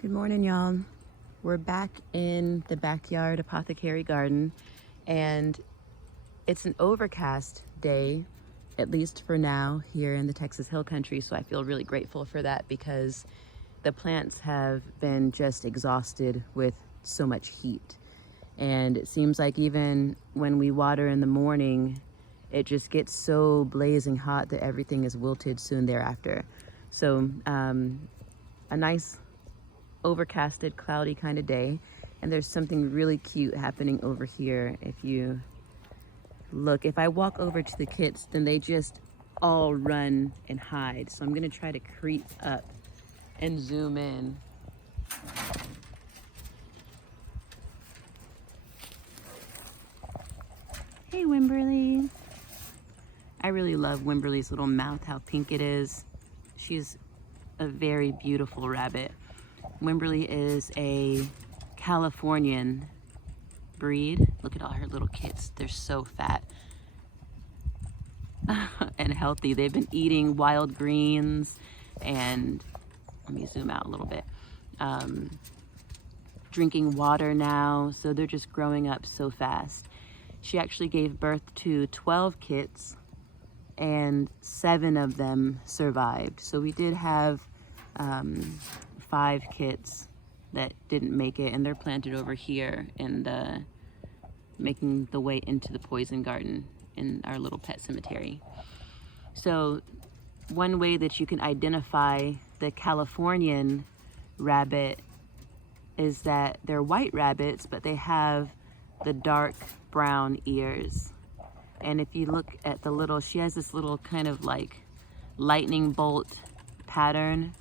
Good morning, y'all. We're back in the backyard apothecary garden, and it's an overcast day, at least for now, here in the Texas Hill Country. So I feel really grateful for that because the plants have been just exhausted with so much heat. And it seems like even when we water in the morning, it just gets so blazing hot that everything is wilted soon thereafter. So a nice overcasted, cloudy kind of day, and there's something really cute happening over here. If you look, if I walk over to the kits, then they just all run and hide. So I'm gonna try to creep up and zoom in. Hey, Wimberly. I really love Wimberly's little mouth, how pink it is. She's a very beautiful rabbit. Wimberly is a Californian breed. Look at all her little kits. They're so fat and healthy. They've been eating wild greens and, let me zoom out a little bit, drinking water now. So they're just growing up so fast. She actually gave birth to 12 kits and 7 of them survived. So we did have 5 kits that didn't make it, and they're planted over here and making the way into the poison garden in our little pet cemetery. So one way that you can identify the Californian rabbit is that they're white rabbits, but they have the dark brown ears. And if you look at the little, she has this little kind of like lightning bolt pattern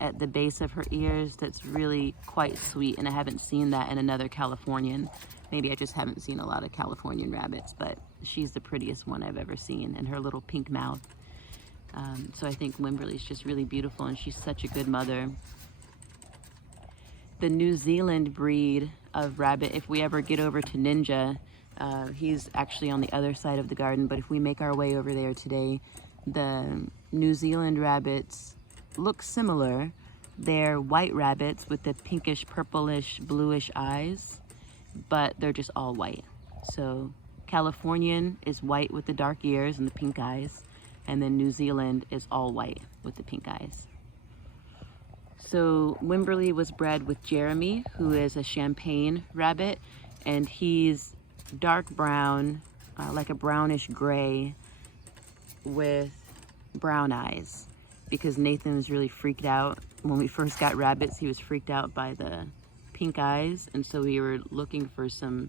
at the base of her ears that's really quite sweet, and I haven't seen that in another Californian. Maybe I just haven't seen a lot of Californian rabbits, but she's the prettiest one I've ever seen, and her little pink mouth. So I think Wimberly's just really beautiful, and she's such a good mother. The New Zealand breed of rabbit, if we ever get over to Ninja, he's actually on the other side of the garden, but if we make our way over there today, the New Zealand rabbits look similar. They're white rabbits with the pinkish, purplish, bluish eyes, but they're just all white. So Californian is white with the dark ears and the pink eyes, and then New Zealand is all white with the pink eyes. So Wimberly was bred with Jeremy, who is a champagne rabbit, and he's dark brown, like a brownish gray with brown eyes, because Nathan was really freaked out. When we first got rabbits, he was freaked out by the pink eyes, and so we were looking for some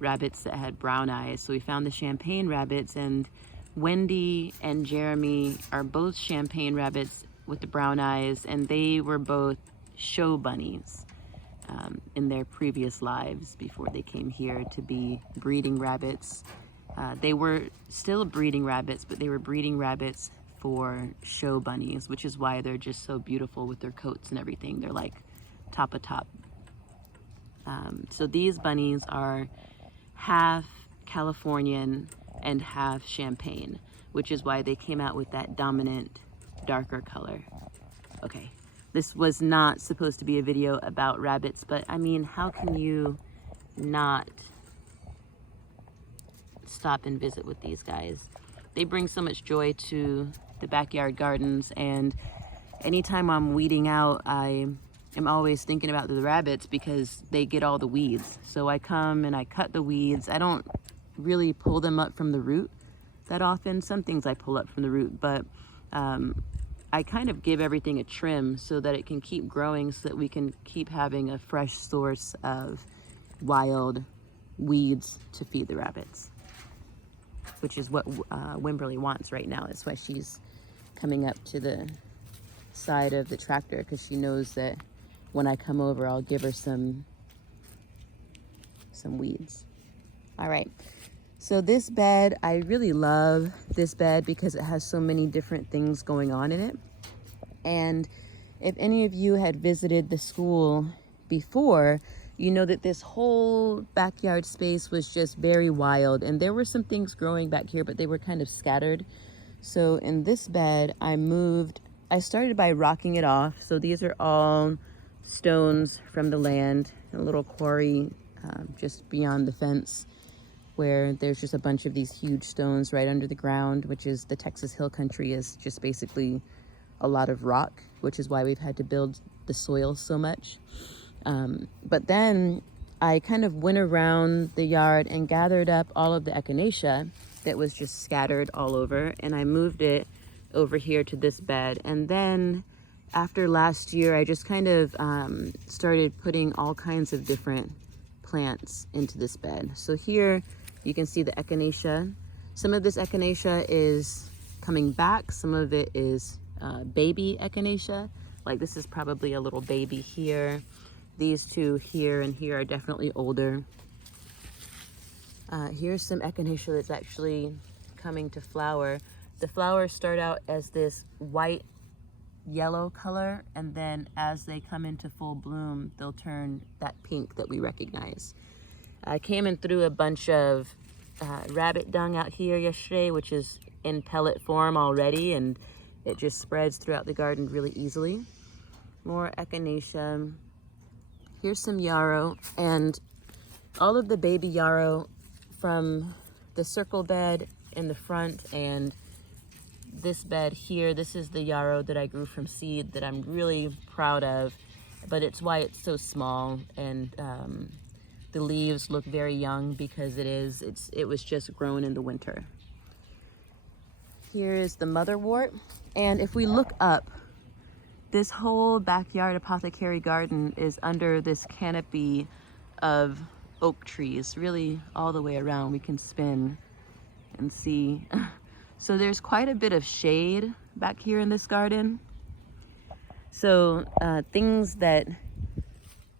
rabbits that had brown eyes. So we found the champagne rabbits, and Wendy and Jeremy are both champagne rabbits with the brown eyes, and they were both show bunnies in their previous lives before they came here to be breeding rabbits. They were still breeding rabbits, but they were breeding rabbits for show bunnies, which is why they're just so beautiful with their coats and everything. They're like top of top. So these bunnies are half Californian and half champagne, which is why they came out with that dominant darker color. Okay, this was not supposed to be a video about rabbits, but I mean, how can you not stop and visit with these guys? They bring so much joy to the backyard gardens, and anytime I'm weeding out, I am always thinking about the rabbits because they get all the weeds. So I come and I cut the weeds. I don't really pull them up from the root that often. Some things I pull up from the root, but I kind of give everything a trim so that it can keep growing, so that we can keep having a fresh source of wild weeds to feed the rabbits, which is what Wimberly wants right now. That's why she's coming up to the side of the tractor, because she knows that when I come over, I'll give her some weeds. All right. So this bed, I really love this bed because it has so many different things going on in it. And if any of you had visited the school before, you know that this whole backyard space was just very wild, and there were some things growing back here, but they were kind of scattered. So in this bed, I started by rocking it off. So these are all stones from the land, a little quarry just beyond the fence, where there's just a bunch of these huge stones right under the ground, which is the Texas Hill Country is just basically a lot of rock, which is why we've had to build the soil so much. But then I kind of went around the yard and gathered up all of the Echinacea that was just scattered all over, and I moved it over here to this bed. And then after last year, I just kind of started putting all kinds of different plants into this bed. So here you can see the Echinacea. Some of this Echinacea is coming back. Some of it is baby Echinacea. Like this is probably a little baby here. These two here and here are definitely older. Here's some Echinacea that's actually coming to flower. The flowers start out as this white yellow color, and then as they come into full bloom, they'll turn that pink that we recognize. I came and threw a bunch of rabbit dung out here yesterday, which is in pellet form already, and it just spreads throughout the garden really easily. More Echinacea. Here's some yarrow, and all of the baby yarrow from the circle bed in the front and this bed here. This is the yarrow that I grew from seed that I'm really proud of, but it's why it's so small, and the leaves look very young because it was just grown in the winter. Here is the motherwort, and if we look up, this whole backyard apothecary garden is under this canopy of oak trees, really all the way around. We can spin and see. So there's quite a bit of shade back here in this garden. So things that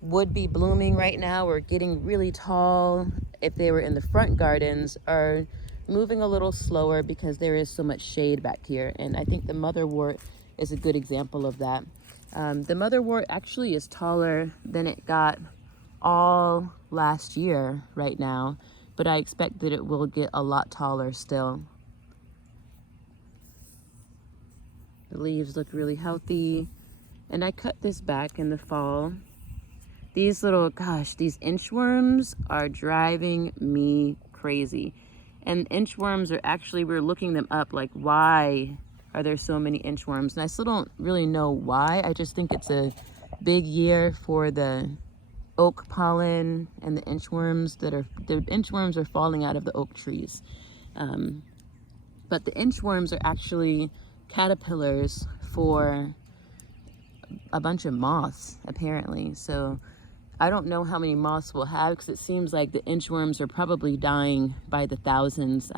would be blooming right now or getting really tall if they were in the front gardens are moving a little slower because there is so much shade back here. And I think the motherwort is a good example of that. The motherwort actually is taller than it got all last year right now, but I expect that it will get a lot taller still. The leaves look really healthy, and I cut this back in the fall. These little, these inchworms are driving me crazy. And inchworms are actually, we're looking them up, like why are there so many inchworms? And I still don't really know why. I just think it's a big year for the oak pollen and the inchworms the inchworms are falling out of the oak trees. But the inchworms are actually caterpillars for a bunch of moths, apparently. So I don't know how many moths we'll have, because it seems like the inchworms are probably dying by the thousands.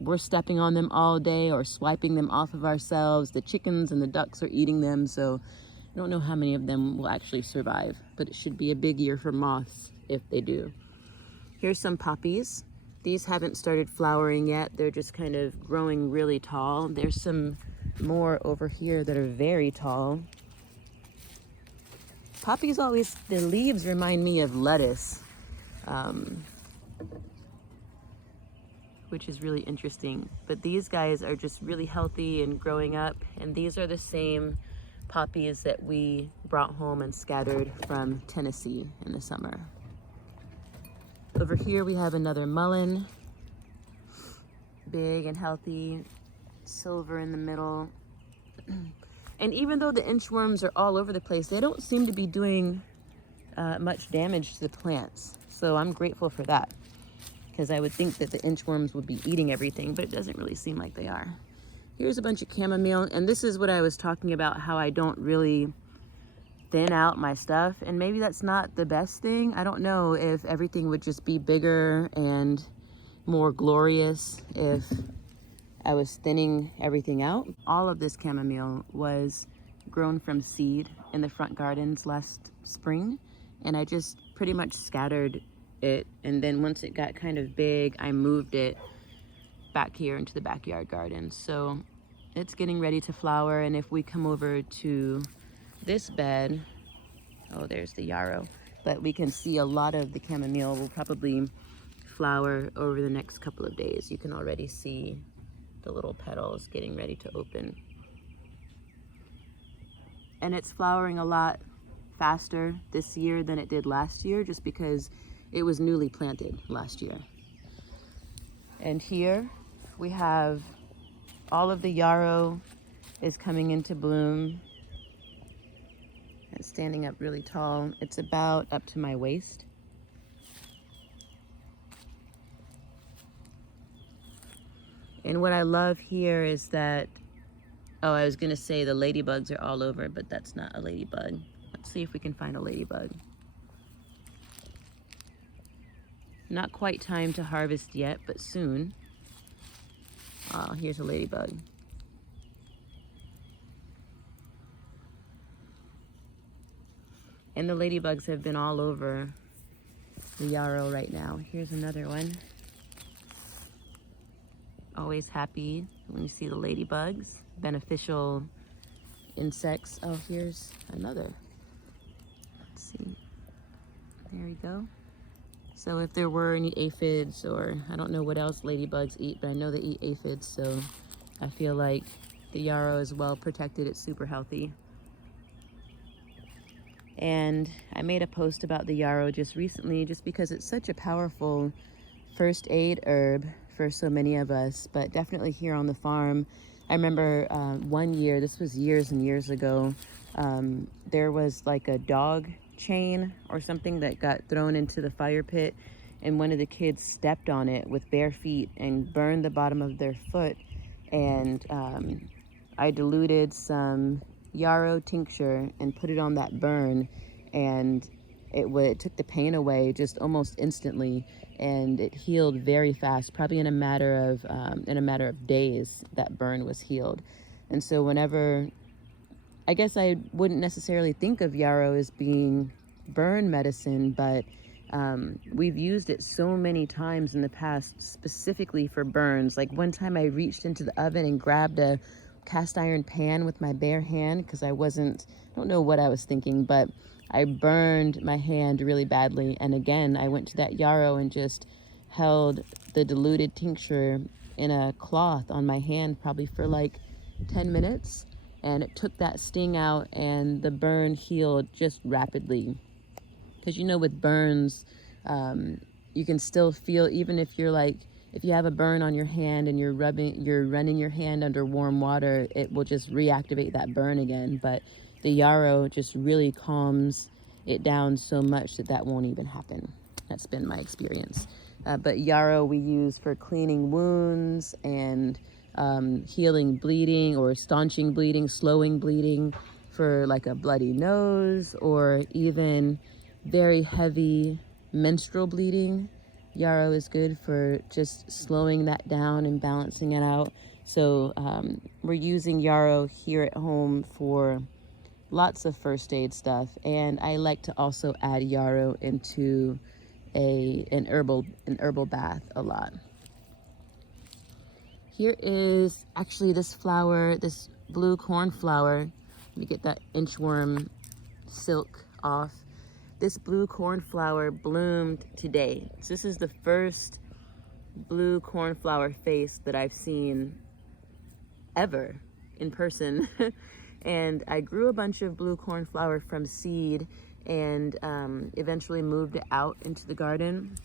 We're stepping on them all day or swiping them off of ourselves. The chickens and the ducks are eating them, so I don't know how many of them will actually survive, but it should be a big year for moths if they do. Here's some poppies. These haven't started flowering yet. They're just kind of growing really tall. There's some more over here that are very tall. Poppies always, the leaves remind me of lettuce, which is really interesting. But these guys are just really healthy and growing up. And these are the same poppies that we brought home and scattered from Tennessee in the summer. Over here we have another mullein, big and healthy, silver in the middle. And even though the inchworms are all over the place, they don't seem to be doing much damage to the plants. So I'm grateful for that, because I would think that the inchworms would be eating everything, but it doesn't really seem like they are. Here's a bunch of chamomile, and this is what I was talking about, how I don't really thin out my stuff, and maybe that's not the best thing. I don't know if everything would just be bigger and more glorious if I was thinning everything out. All of this chamomile was grown from seed in the front gardens last spring, and I just pretty much scattered it, and then once it got kind of big, I moved it back here into the backyard garden. So it's getting ready to flower, and if we come over to this bed, oh, there's the yarrow, but we can see a lot of the chamomile will probably flower over the next couple of days. You can already see the little petals getting ready to open. And it's flowering a lot faster this year than it did last year, just because it was newly planted last year. And here we have all of the yarrow is coming into bloom. It's standing up really tall. It's about up to my waist. And what I love here is that, oh, I was gonna say the ladybugs are all over, but that's not a ladybug. Let's see if we can find a ladybug. Not quite time to harvest yet, but soon. Oh, here's a ladybug. And the ladybugs have been all over the yarrow right now. Here's another one. Always happy when you see the ladybugs, beneficial insects. Oh, here's another. Let's see. There we go. So if there were any aphids, or I don't know what else ladybugs eat, but I know they eat aphids, so I feel like the yarrow is well protected. It's super healthy. And I made a post about the yarrow just recently, just because it's such a powerful first aid herb for so many of us, but definitely here on the farm. I remember one year, this was years and years ago, there was like a dog chain or something that got thrown into the fire pit, and one of the kids stepped on it with bare feet and burned the bottom of their foot. And I diluted some yarrow tincture and put it on that burn, and it took the pain away just almost instantly, and it healed very fast. Probably in a matter of days, that burn was healed. And so whenever, I guess I wouldn't necessarily think of yarrow as being burn medicine, but we've used it so many times in the past, specifically for burns. Like one time I reached into the oven and grabbed a cast iron pan with my bare hand because I don't know what I was thinking, but I burned my hand really badly. And again, I went to that yarrow and just held the diluted tincture in a cloth on my hand probably for like 10 minutes. And it took that sting out, and the burn healed just rapidly. Because you know, with burns, you can still feel, even if you have a burn on your hand and you're running your hand under warm water, it will just reactivate that burn again. But the yarrow just really calms it down so much that won't even happen. That's been my experience. But yarrow we use for cleaning wounds and healing bleeding, or staunching bleeding, slowing bleeding for like a bloody nose, or even very heavy menstrual bleeding. Yarrow is good for just slowing that down and balancing it out. So we're using yarrow here at home for lots of first aid stuff, and I like to also add yarrow into an herbal bath a lot. Here is actually this flower, this blue cornflower. Let me get that inchworm silk off. This blue cornflower bloomed today. So this is the first blue cornflower face that I've seen ever in person. And I grew a bunch of blue cornflower from seed, and eventually moved it out into the garden.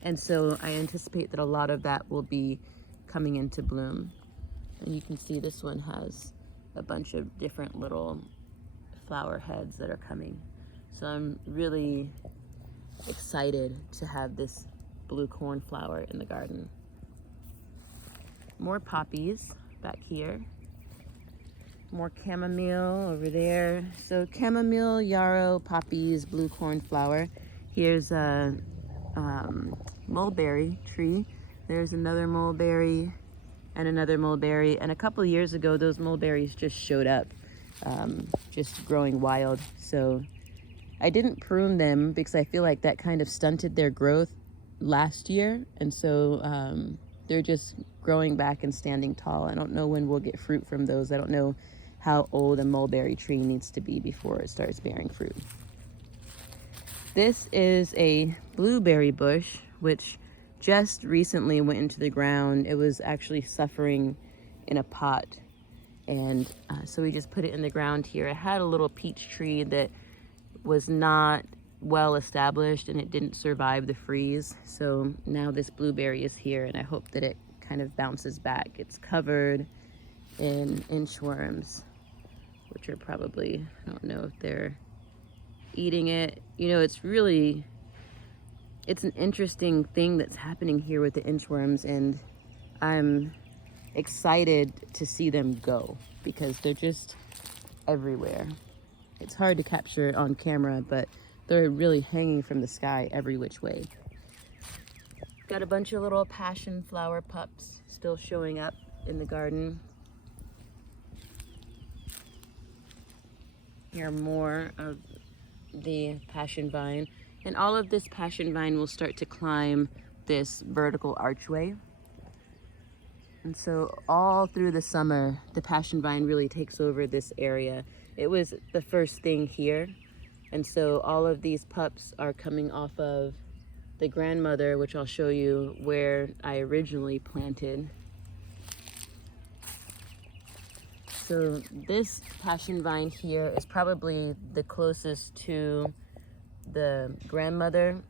And so I anticipate that a lot of that will be coming into bloom. And you can see this one has a bunch of different little flower heads that are coming. So I'm really excited to have this blue cornflower in the garden. More poppies back here. More chamomile over there. So chamomile, yarrow, poppies, blue cornflower. Here's a mulberry tree. There's another mulberry and another mulberry. And a couple of years ago, those mulberries just showed up, just growing wild. So I didn't prune them because I feel like that kind of stunted their growth last year. And so they're just growing back and standing tall. I don't know when we'll get fruit from those. I don't know how old a mulberry tree needs to be before it starts bearing fruit. This is a blueberry bush, which just recently went into the ground. It was actually suffering in a pot. And so we just put it in the ground here. It had a little peach tree that was not well established and it didn't survive the freeze. So now this blueberry is here and I hope that it kind of bounces back. It's covered in inchworms, which are probably, I don't know if they're eating it. You know, it's an interesting thing that's happening here with the inchworms, and I'm excited to see them go because they're just everywhere. It's hard to capture on camera, but they're really hanging from the sky every which way. Got a bunch of little passion flower pups still showing up in the garden. Here are more of the passion vine. And all of this passion vine will start to climb this vertical archway. And so all through the summer, the passion vine really takes over this area. It was the first thing here. And so all of these pups are coming off of the grandmother, which I'll show you where I originally planted. So this passion vine here is probably the closest to the grandmother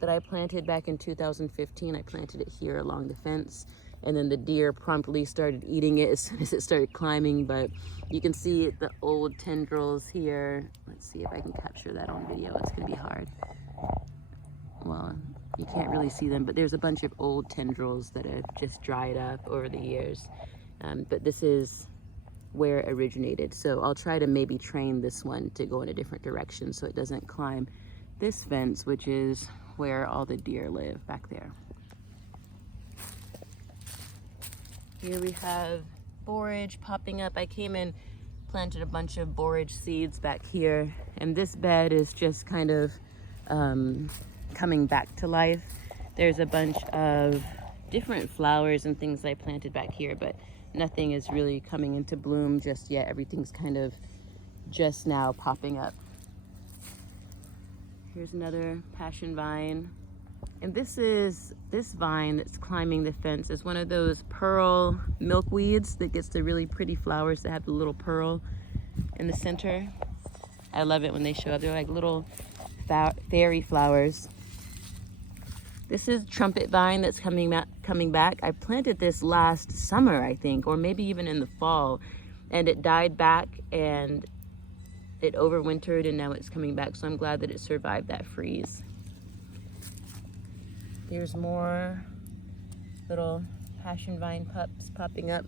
that I planted back in 2015. I planted it here along the fence, and then the deer promptly started eating it as soon as it started climbing. But you can see the old tendrils here. Let's see if I can capture that on video. It's gonna be hard. Well, you can't really see them, but there's a bunch of old tendrils that have just dried up over the years. But this is where it originated. So I'll try to maybe train this one to go in a different direction so it doesn't climb this fence, which is where all the deer live back there. Here we have borage popping up. I came in, planted a bunch of borage seeds back here, and this bed is just kind of coming back to life. There's a bunch of different flowers and things I planted back here, but nothing is really coming into bloom just yet. Everything's kind of just now popping up. Here's another passion vine. And this vine that's climbing the fence is one of those pearl milkweeds that gets the really pretty flowers that have the little pearl in the center. I love it when they show up. They're like little fairy flowers. This is Trumpet Vine that's coming back. I planted this last summer, I think, or maybe even in the fall, and it died back and it overwintered, and now it's coming back. So I'm glad that it survived that freeze. There's more little passion vine pups popping up.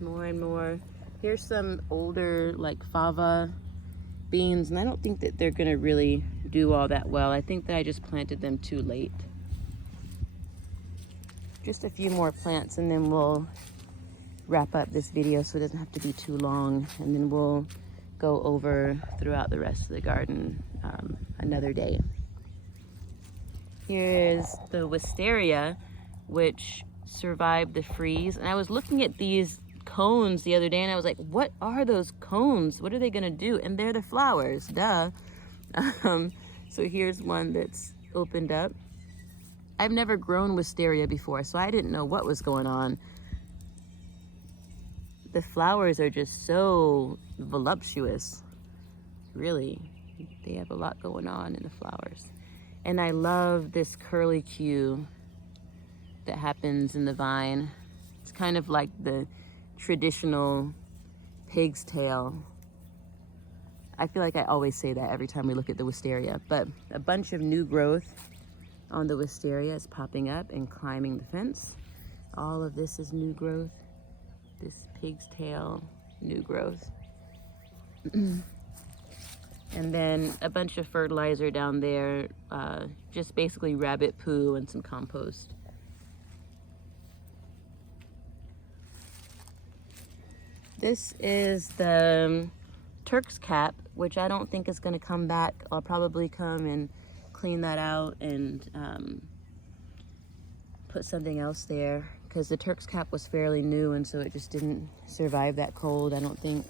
More and more. Here's some older like fava beans, and I don't think that they're gonna really do all that well. I think that I just planted them too late. Just a few more plants and then we'll wrap up this video so it doesn't have to be too long, and then we'll go over throughout the rest of the garden another day. Here is the wisteria, which survived the freeze, and I was looking at these cones the other day and I was like, what are those cones? What are they gonna do? And they're the flowers, duh. So here's one that's opened up. I've never grown wisteria before, so I didn't know what was going on. The flowers are just so voluptuous. Really, they have a lot going on in the flowers. And I love this curlicue that happens in the vine. It's kind of like the traditional pig's tail. I feel like I always say that every time we look at the wisteria, but a bunch of new growth on the wisteria is popping up and climbing the fence. All of this is new growth. This pig's tail, new growth. And then a bunch of fertilizer down there, just basically rabbit poo and some compost. This is the Turk's cap, which I don't think is going to come back. I'll probably come and clean that out and put something else there, because the Turk's cap was fairly new and so it just didn't survive that cold, I don't think.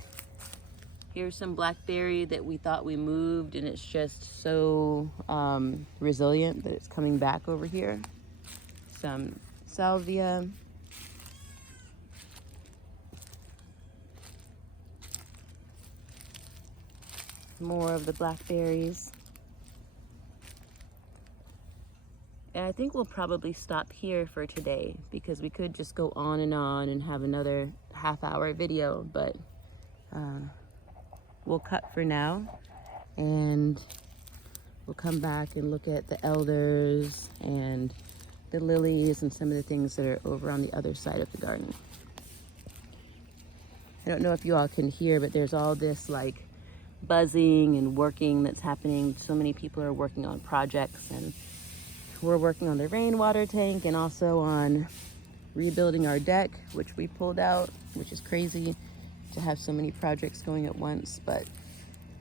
Here's some blackberry that we thought we moved, and it's just so resilient that it's coming back over here. Some salvia. more of the blackberries. And I think we'll probably stop here for today because we could just go on and have another half-hour video, but we'll cut for now and we'll come back and look at the elders and the lilies and some of the things that are over on the other side of the garden. I don't know if you all can hear, but there's all this like buzzing and working that's happening. So many people are working on projects, and we're working on the rainwater tank and also on rebuilding our deck, which we pulled out, which is crazy to have so many projects going at once, but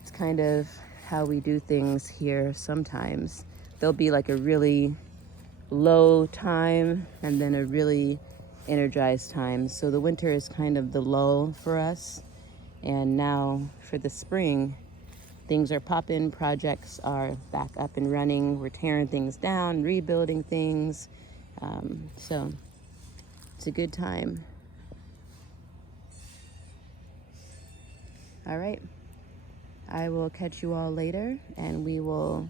it's kind of how we do things here sometimes. There'll be like a really low time and then a really energized time. So the winter is kind of the lull for us. And now for the spring, things are popping, projects are back up and running. We're tearing things down, rebuilding things. So it's a good time. All right, I will catch you all later and we will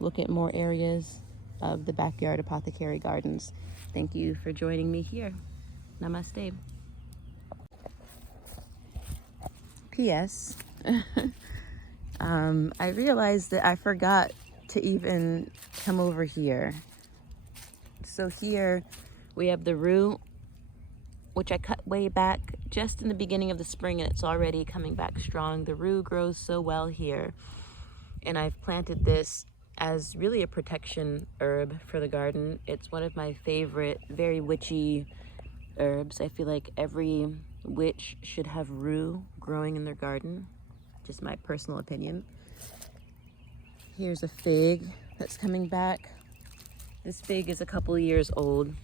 look at more areas of the backyard apothecary gardens. Thank you for joining me here. Namaste. P.S. I realized that I forgot to even come over here. So here we have the rue, which I cut way back just in the beginning of the spring, and it's already coming back strong. The rue grows so well here, and I've planted this as really a protection herb for the garden. It's one of my favorite, very witchy herbs. I feel like every witch should have rue growing in their garden. Just my personal opinion. Here's a fig that's coming back. This fig is a couple years old,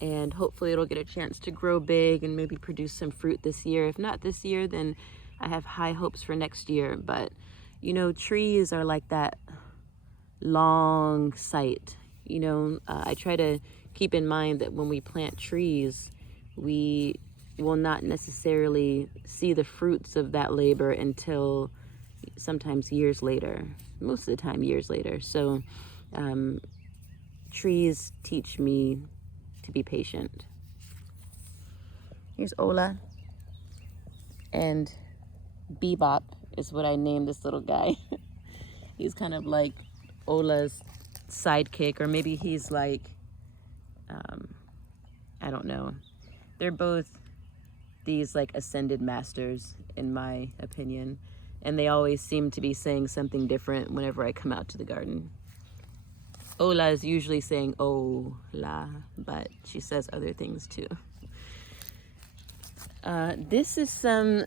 and hopefully it'll get a chance to grow big and maybe produce some fruit this year. If not this year, then I have high hopes for next year. But you know, trees are like that long sight. You know, I try to keep in mind that when we plant trees, we will not necessarily see the fruits of that labor until sometimes years later, most of the time years later. So trees teach me to be patient. Here's Ola, and Bebop is what I named this little guy. He's kind of like Ola's sidekick, or maybe he's like, I don't know. They're both these like ascended masters in my opinion, and they always seem to be saying something different whenever I come out to the garden. Ola is usually saying "Ola," but she says other things too. This is some,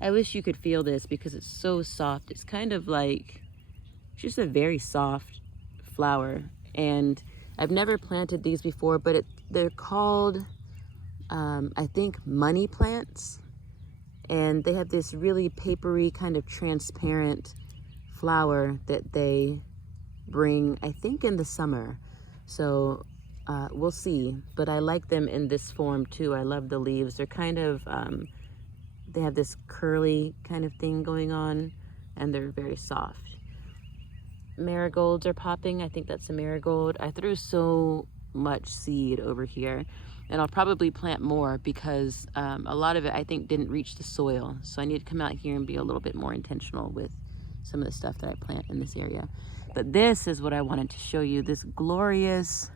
I wish you could feel this because it's so soft. It's kind of like just a very soft flower, and I've never planted these before, but they're called I think money plants, and they have this really papery kind of transparent flower that they bring, I think, in the summer. So we'll see, but I like them in this form too. I love the leaves. They're kind of they have this curly kind of thing going on, and they're very soft. Marigolds are popping. I think that's a marigold. I threw so much seed over here, and I'll probably plant more because a lot of it I think didn't reach the soil. So I need to come out here and be a little bit more intentional with some of the stuff that I plant in this area. But this is what I wanted to show you, this glorious,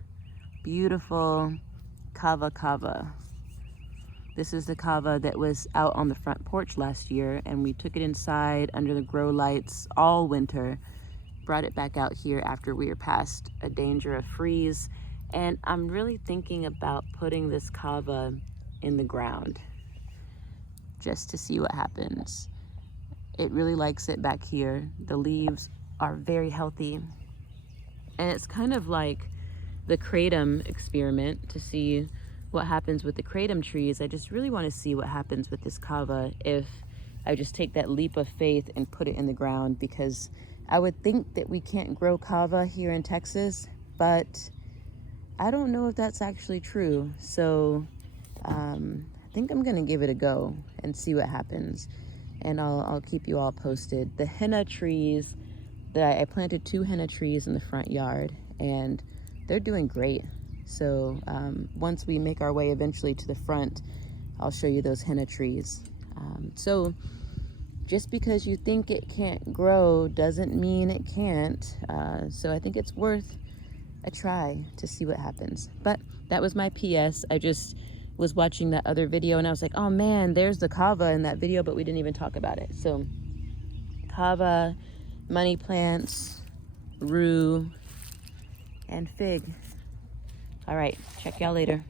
beautiful kava. This is the kava that was out on the front porch last year, and we took it inside under the grow lights all winter, brought it back out here after we were past a danger of freeze. And I'm really thinking about putting this kava in the ground just to see what happens. It really likes it back here. The leaves are very healthy. And it's kind of like the kratom experiment to see what happens with the kratom trees. I just really want to see what happens with this kava if I just take that leap of faith and put it in the ground, because I would think that we can't grow kava here in Texas, but I don't know if that's actually true. So I think I'm gonna give it a go and see what happens. and I'll keep you all posted. The henna trees, I planted 2 henna trees in the front yard, and they're doing great. So once we make our way eventually to the front, I'll show you those henna trees. So just because you think it can't grow doesn't mean it can't. So I think it's worth a try to see what happens. But that was my PS. I just was watching that other video and I was like, oh man, there's the kava in that video, but we didn't even talk about it. So kava, money plants, rue, and fig. All right, check y'all later.